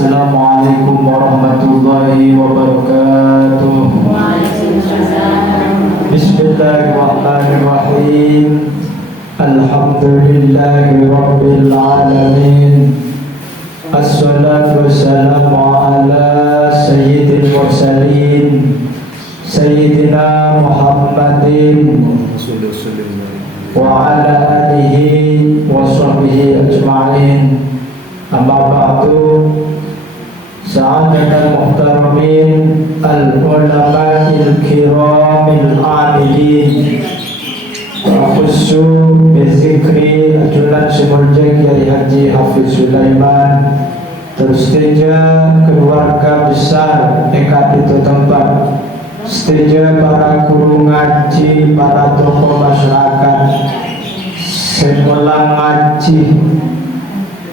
Assalamualaikum warahmatullahi wabarakatuh. Bismillahirrahmanirrahim. Alhamdulillahi rabbil alamin. Assalatu wassalamu ala sayyidil mursalin Sayyidina Muhammadin wa ala alihi wa sahbihi ajma'in. Amma ba'du. Sa'adana muhtaramin al-ulama'il kiramil amilin wa khusu bizikri ajulan simulja Kiai Haji Hafiz Sulaiman, terus saja keluarga besar dekat itu tempat, setuju para guru ngaji, para tokoh masyarakat, semula ngaji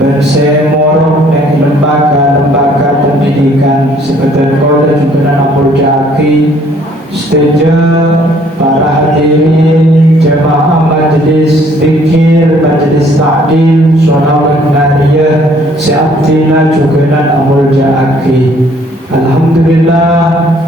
dan semua lembaga-lembaga pendidikan seperti Kolej juga Jaki, setuju para hadirin jemaah majelis zikir, majelis ta'lim, sholawat nariyah, seabdina juga Namur Jaki. Alhamdulillah,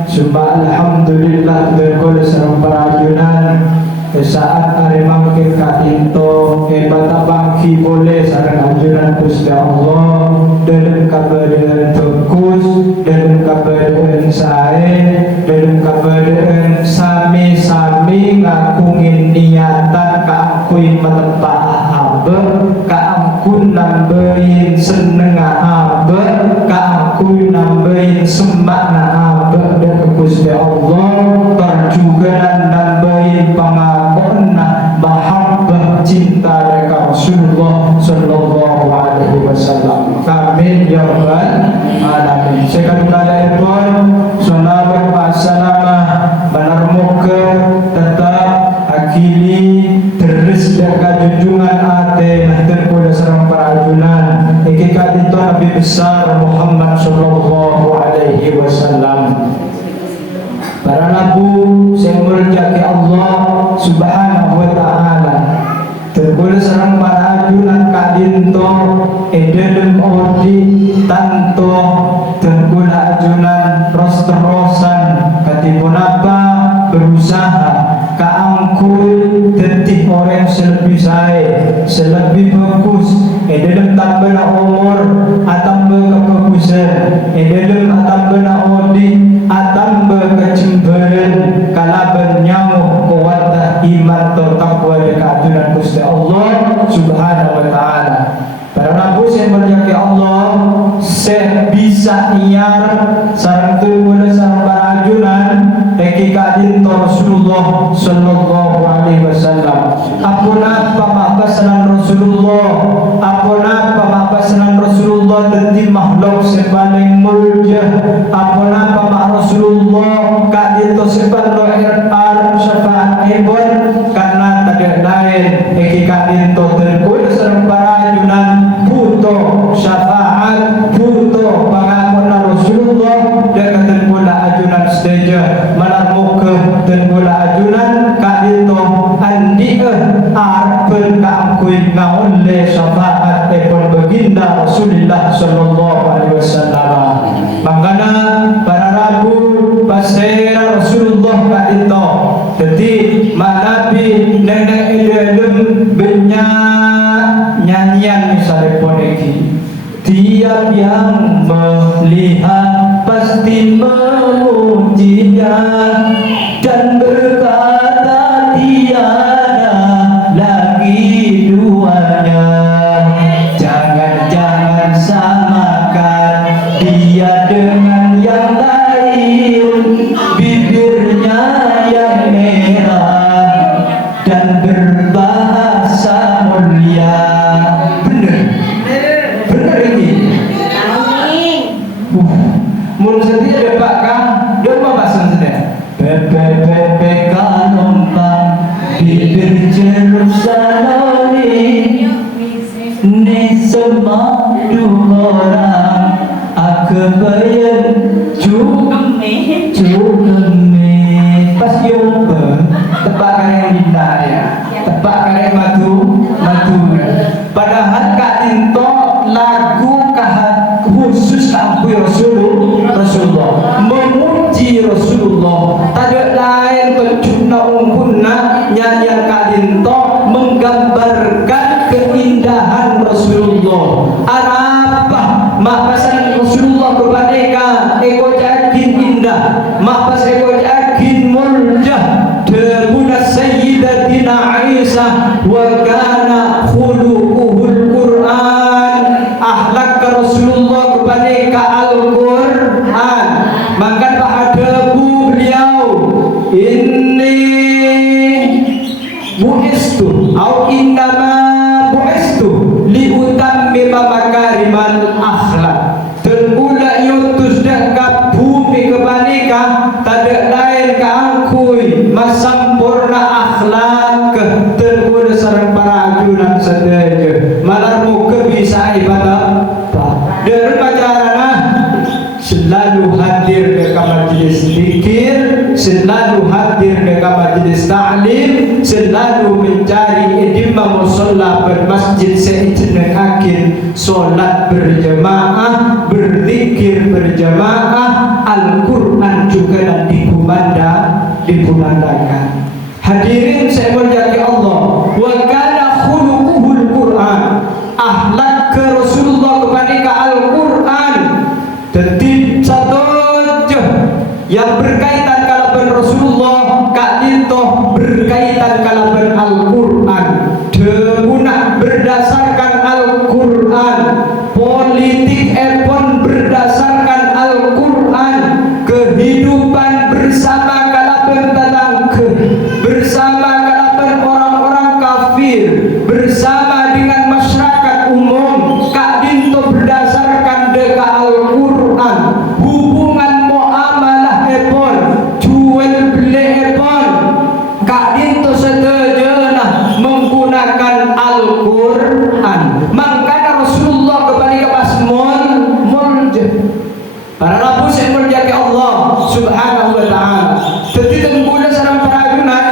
summa alhamdulillah berkol sareng parajunan saat arema makin kainto bata bangki boleh sareng ajunan Gusti Allah dalam kabaran tekus, dalam kabaran sae, dalam kabaran sami-sami ngakungin niatan kaakui metepak abe, kaakun nambahin seneng abe, kaakui nambahin semakna abe dan Gusti Allah terjuga nambahin pangakona mahabbah cinta dekat Rasulullah sallallahu alaihi wasallam. Amin ya rabbal alamin. Sekali lagi salawat wassalam menermuke tetap akili terus jaga junjungan ate nahten kula sareng parajunan iki kadito Nabi besar Muhammad sallallahu alaihi wasallam. Para nabu sing muljaki Allah subhanahu wa ta'ala terkula sareng parajunan kadinto edelem odi tanto terkula ajunan ros-terosan katipun apa berusaha kaangkul tetih orang selebih saya selebih bagus dalam tambah umur atambah kebagusan dalam atambah odi atambah kecemburuan kalaban nyamuk kuwatah iman takwa dekat Gusti Allah subhanahu wa ta'ala. Para nabi yang berjaki Allah saya bisa iar sarang tubuh sarang parajunan ketika dinto Rasulullah sallallahu alaihi wasallam. Apuna pamapasanan Rasulullah, apuna pamapasanan Rasulullah dadi makhluk sepaling mulja, apuna pamak Rasulullah kadito sepaling syafaat ibun karena tadi lain ketika dinto terkul sarang parajunan butuh syafaat, butuh pangakuna Rasulullah dan terkula ajunan sedaja melarmuke terkula ajunan kadito andi arpen kaangkuin ngaon le syafaat epon baginda Rasulullah sallallahu alaihi wasallam. Makana para rabu pasera Rasulullah kadito jadi manabi nenek ilelem benya nyanyian misalnya poneki tiap yang melihat pasti memujinya dan berkata tiada lagi duanya. Jangan-jangan samakan dia dengan yang lain, bibirnya yang merah dan berbahasa mulia. Bener ini. Mun sedia depak kang, dia apa bahasa sedia? Bebe kalompang bibir jeruk saloni ni semua orang akebayan cugeme pas yoba tepak kareng dinda ya tepak kareng madu padahal kak tinto lagu khusus mak pasan Rasulullah kebaneka eko jagin indah, mak pas eko jagin muljah debuna sayyidatina Aisyah wa kana khuluquhul Quran. Akhlak Rasulullah kebaneka Al-Quran. Maka ada beliau ini bu'istu au innama bu'istu liutammima makarimal akhlak. Terpula yutus dah ka bumi kebaneka tada lain ka angkui masampurna akhlak terpula sareng para ajunan sedaya malarmu kebisa ibadah dari pacarana selalu hadir ke majelis zikir, selalu hadir ke majelis ta'lim, selalu mencari idimah musalla bermasjid seijin akhir solat berjamaah, berzikir berjamaah, Al-Quran juga dan dikumandangkan. Hadirin saya muliakan Allah, wa kana khuluquhul Quran. Akhlak ke Rasulullah kepada Al-Quran. Jadi satu yang berkaitan kalaban Rasulullah kak dinto berkaitan kalaban Al-Quran. Deguna berdasarkan Al-Quran, politik epon berdasarkan Al-Quran, kehidupan bersama kalaban tetangga, bersama kalaban orang-orang kafir, bersama dengan masyarakat umum kak dinto berdasarkan deka Al-Quran. Hubungan muamalah epon, jual beli epon kak dinto sedejana menggunakan Al-Quran. Maka Rasulullah kepada pas mulja para rabu saya mulia ke Allah subhanahu wa ta'ala. Jadi tengguna sarang para ajunan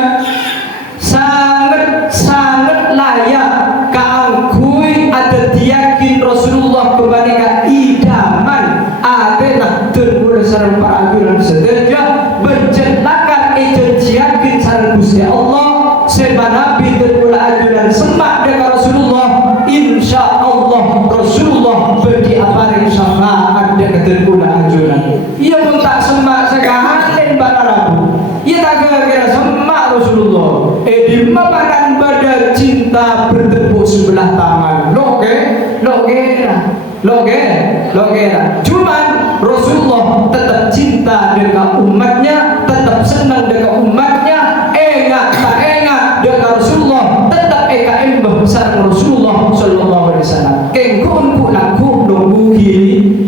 sangat layak keangkui ada diyakin Rasulullah kepada idaman adenah tengguna sarang para ajunan sedaya berjelakan yakin sarang Gusti Allah sebab Nabi tengguna ajunan semak dengan Rasulullah, insya Allah Rasulullah bagi aparin syafaat dengan tengguna ajunan. Ia pun tak semak sekalian para rabu, ia tak kira semak Rasulullah di mapakan pada cinta bertepuk sebelah tangan. Cuman Rasulullah tetap cinta dengan umatnya, tetap senang dengan umatnya, tak enggak dengan Rasulullah, tetap besar Rasulullah sallallahu alaihi wasallam. Kengkon ku laku nunggu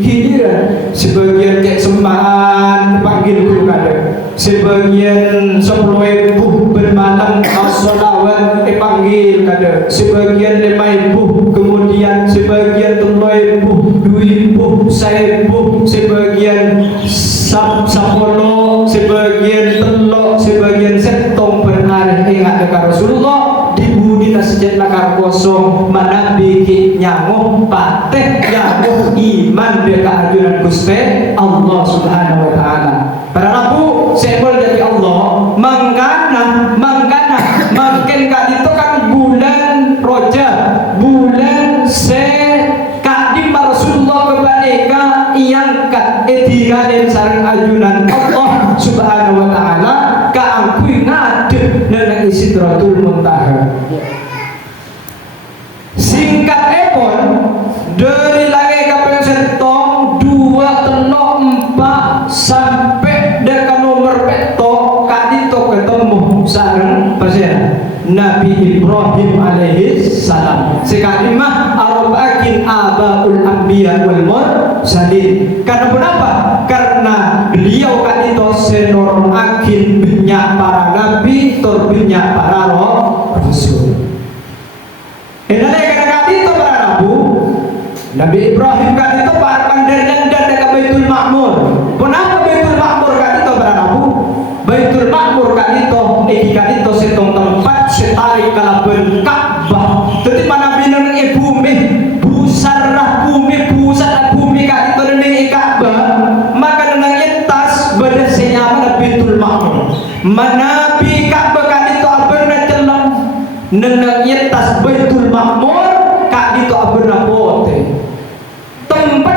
hiliran sebagian cek semaan panggil ku kada, sebagian 10.000 bermalam as-salawat panggil kada, sebagian 5.000, kemudian sebagian 3.000, 2.000, 1.000, sebagian 10, sebagian telok, sebagian setong berhari ingat dekat Rasulullah dibudi nasijat nakar kosong mana bikin nyamuh pateh nyamuh iman dekat ajunan Gusti Allah subhanahu wa ta'ala. Para rabu sebol dari Allah mangkana makin kali itu kan bulan Rajab, bulan kadim Rasulullah kebaneka iangkat etigalin sarang ajunan Allah subhanahu wa ta'ala kaangkui ngadep nang Sidratul Muntaha. Singkat epon dari lagi kapal setong 2 sampai dekat nomor petok kadito ketemu sareng pasien Nabi Ibrahim alaihi salam. Sekali mah arba'in abaul anbiya wal mursalin. Karena kenapa? Karena beliau kadito senor akin banyak para nabi, banyak para rasul. Enale kana kadito para nabu. Nabi Ibrahim kadito para pandangan dan dekat Baitul Ma'mur. Kenapa Baitul Ma'mur kadito para nabu? Baitul Ma'mur kadito kadito setong tempat setari kalaben Ka'bah. Jadi mana binang bumi busarlah bumi kadito nang Ka'bah. Maka nang tas beda senyaman Baitul Ma'mur. Manabi Ka'bah kadito aberna celam nang tas Baitul Ma'mur kadito aberna bote. Tempat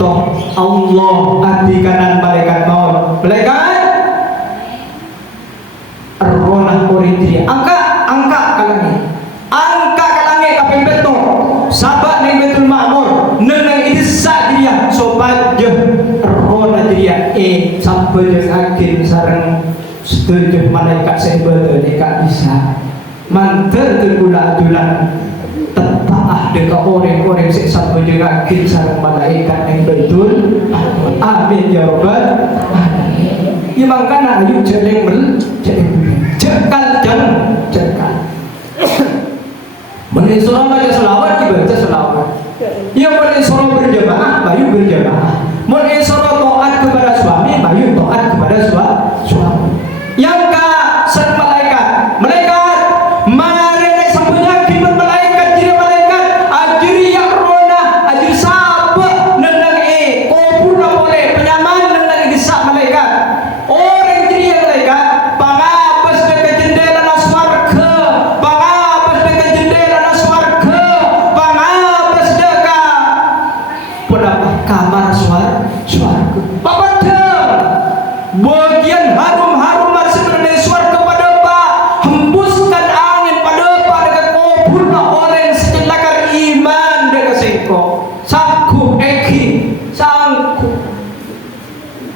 kadito Allah adi kanan malaikat maut malaikat arwah oridri angka kalangit kaping beto sabat ning Baitul Ma'mur nang idisa dia sobat je arwah dia sampai akhir sareng setuju malaikat sebetulnya dekat bisa manter tergula adulan tetap dekat orang-orang yang sampai dengan akhir sareng malaikat yang betul amin ya rabbal alamin ya makanya ayo jeleng cekal Mengenai surah baca selawat dibaca selawat. Yang mengenai surah berjamaah, bayu berjamaah. Mengenai surah taat kepada suami, bayu taat kepada suami. Yang sang malaikat, mari naik sambungnya kibat malaikat jadi malaikat. Ajri yang rona, ajri sabah nendang kubur na boleh penyaman nendang disak malaikat. Orang jadi yang malaikat, pangabas dekat jendela na swarga, pangabas dekat jendela na swarga, pangabas dekat kamar swarga. Papadang bagian harum-harum masih mengenai swarga pada Pak, hembuskan angin pada Pak dekat kubur na orang sejelakar iman dekat sengkok sanggup sanggup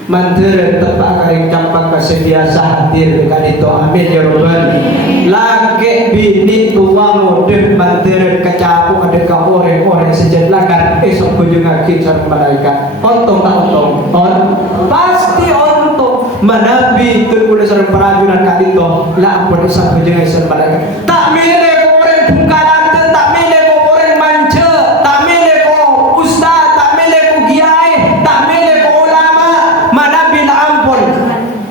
mandir tepak karing campak biasa hadir dekat itu amin ya rabbal laki bini tua model mandir kecapuk ada ke orang-orang sejelakar esok kunjung akhir sareng malaikat ontong tak ontong pasti ontong manabi terkulis sareng perajunan kat itu lah ampun esok kunjung sareng malaikat tak milih orang bungkalan tak milih orang manja tak milih ustaz tak milih kiai tak milih ulama manabi lah ampun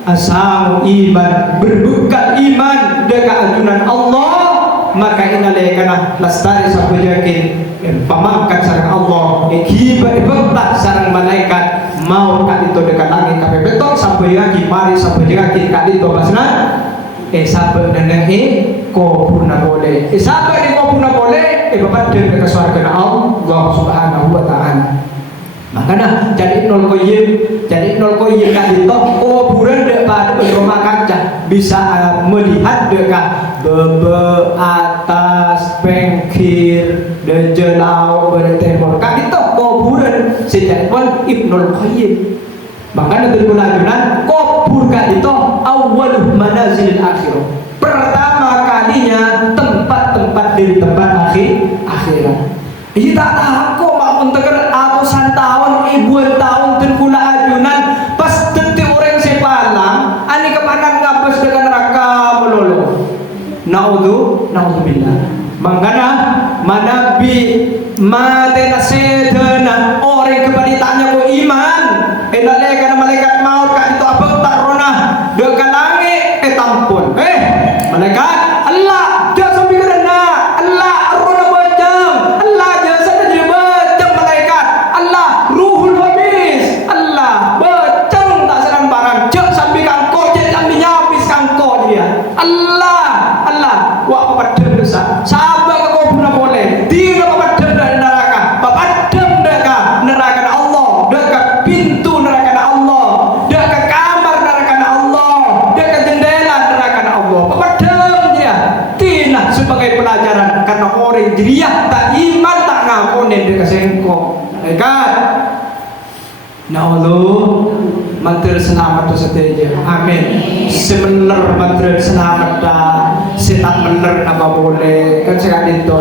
asal iman berbekal iman dekat ajunan Allah maka inalaikana lastari sampai yakin pamangkat sarang Allah hibah ibablah sarang malaikat mau kat itu dekat langit kape betok sampai yakin mari sampai yakin kat itu basna sabar nendang kubur na boleh sabar di kubur na boleh bapak dekat ke surga Allah subhanahu wa ta'ala makanya jadi nol koyim kat itu kuburan dekat rumah kaca bisa melihat dekat bebe atas pengkir dan jelau bertemor kat itu kuburan sejak pun Ibnul Qayyim makanya berguna-guna kubur kat itu awal manazil akhirah pertama kalinya tempat-tempat dari tempat akhirat ini tak tahu mak menteker ratusan tahun ribuan tahun terkula ajunan pas detik orang sepalang ani kepanan ngabas dengan neraka melulu naudzubillah makanya manabi matena sedena orang kepanitanya ko iman enale kana malaikat maut ka itu apa tak ronah dekat langit tampun malaikat Allah dia sampai kerana Allah rona bajang Allah dia sana jadi bajang malaikat Allah ruhul habis Allah bajang tak serang barang cek sampai kangko cek sampai nyapis kangko dia Allah wa papadem dosa sabar ke kubur na boleh tidak papadem dari neraka papadem dekat neraka Allah dekat pintu neraka Allah dekat kamar neraka Allah dekat jendela neraka Allah papadem dia tidak sebagai pelajaran karena orang jeriah tak iman tak ngakunin dekat sengkok mereka mantir selamat tu saja amin sebenar mantir selamat dah setan benar apa boleh kan sekali itu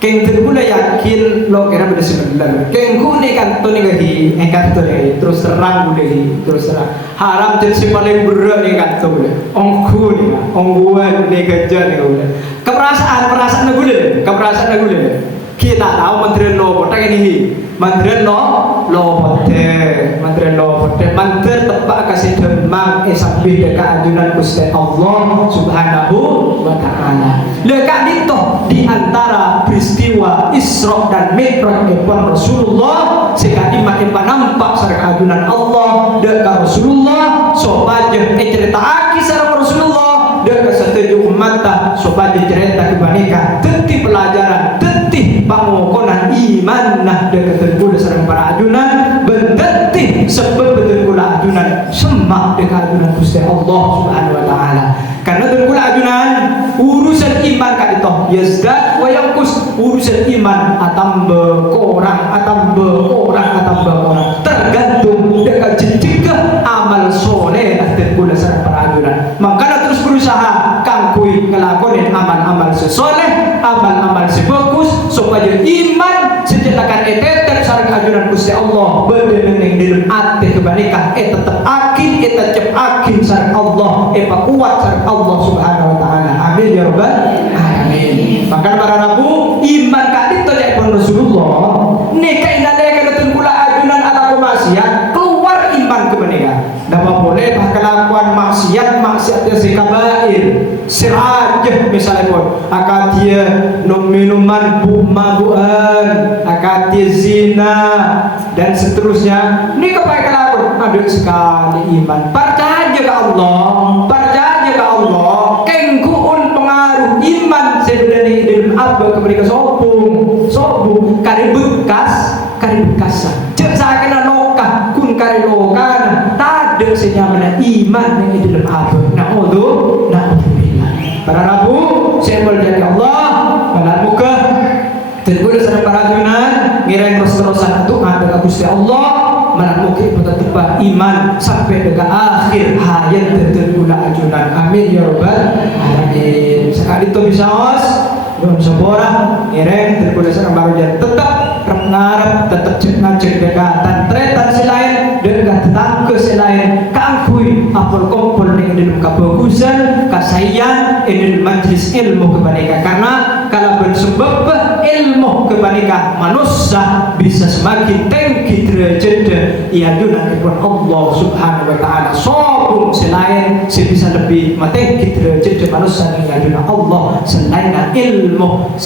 keng terguna yakin lo kira benda sebenar keng gune kan tu negahi engkat tu negahi terus terang boleh terus terang haram jadi paling berat engkat tu boleh ongku ni ongguan negaja ni boleh keperasaan negule kita tahu menteri lo potek ini menteri lo potek menteri tepak kasih demang sampai dekat ajunan Gusti Allah subhanahu wa ta'ala dekat itu di antara peristiwa Isra dan Mi'raj depan Rasulullah sekali iman nampak sareng ajunan Allah dekat Rasulullah sobaje cerita aki sareng Rasulullah dekat setuju umat sobaje cerita kebanika teti pelajaran teti pangokonan iman nah dekat terkuda sareng para semak dengan ajunan Gusti Allah Subhanahu wa taala. Karena terkula ajunan urusan iman kali toh yazdat wa yanqus, urusan iman atamba orang tergantung dengan jejak amal soleh terkula sareng para ajunan. Makanya terus berusaha kangkui ngelakonin amal-amal sesoleh, amal-amal sebagus supaya iman sejatakan eteter sareng ajunan Gusti Allah bedeneng dalam ati kebanikah tetap akin tetap akin sareng Allah kuat sareng Allah Subhanahu wa taala. Amin ya rabbal alamin. Maka para nabu iman kali tojak pun Rasulullah nikah indah kada kula ajunan ala maksiat keluar iman kebanikah. Dapat boleh kelakuan maksiat sekabair sirajah misalnya pun akad dia minuman mabuan, akad dia zina dan seterusnya. Ini kebaik kelakuan ada sekali iman. Percaya ke Allah, kengkuun pengaruh iman sebenarnya dalam apa kemereka sobung kari bekas cek saya kena lokah kun kari lokah tak ada senyamana iman yang dalam apa na'udzubillah. Para rabu saya berjanji Allah malam muka terguna sana para junan ngira terus-terusan doa dengan Gusti Allah malam muka tetap iman sampai dengan akhir hayat terguna ajunan. Amin ya rabbal alamin. Sekali itu bisa os belum seborah ngira terguna sana baru jangan tetap ngarep tetap ngajak dekatan tretan selain dengan tetangga selain kangkui apel kompol dengan dalam kebagusan kasayan ini majlis ilmu kebanika. Karena kalau bersebab ilmu kebanika manusia bisa semakin tinggi derajatnya ia juga dengan Allah Subhanahu wa taala. Sobung selain bisa lebih tinggi derajatnya manusia dengan Allah selain ilmu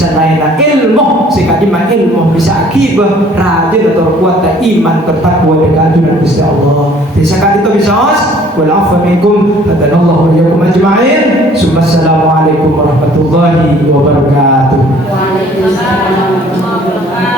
sekadima ilmu bisa akibat rajin atau kuat iman bertakwa dengan ajunan Gusti Allah. Disakati itu bisa wal afu minkum hadanallahu wa iyyakum ajma'in. Assalamualaikum warahmatullahi wabarakatuh. Waalaikumsalam warahmatullahi wabarakatuh.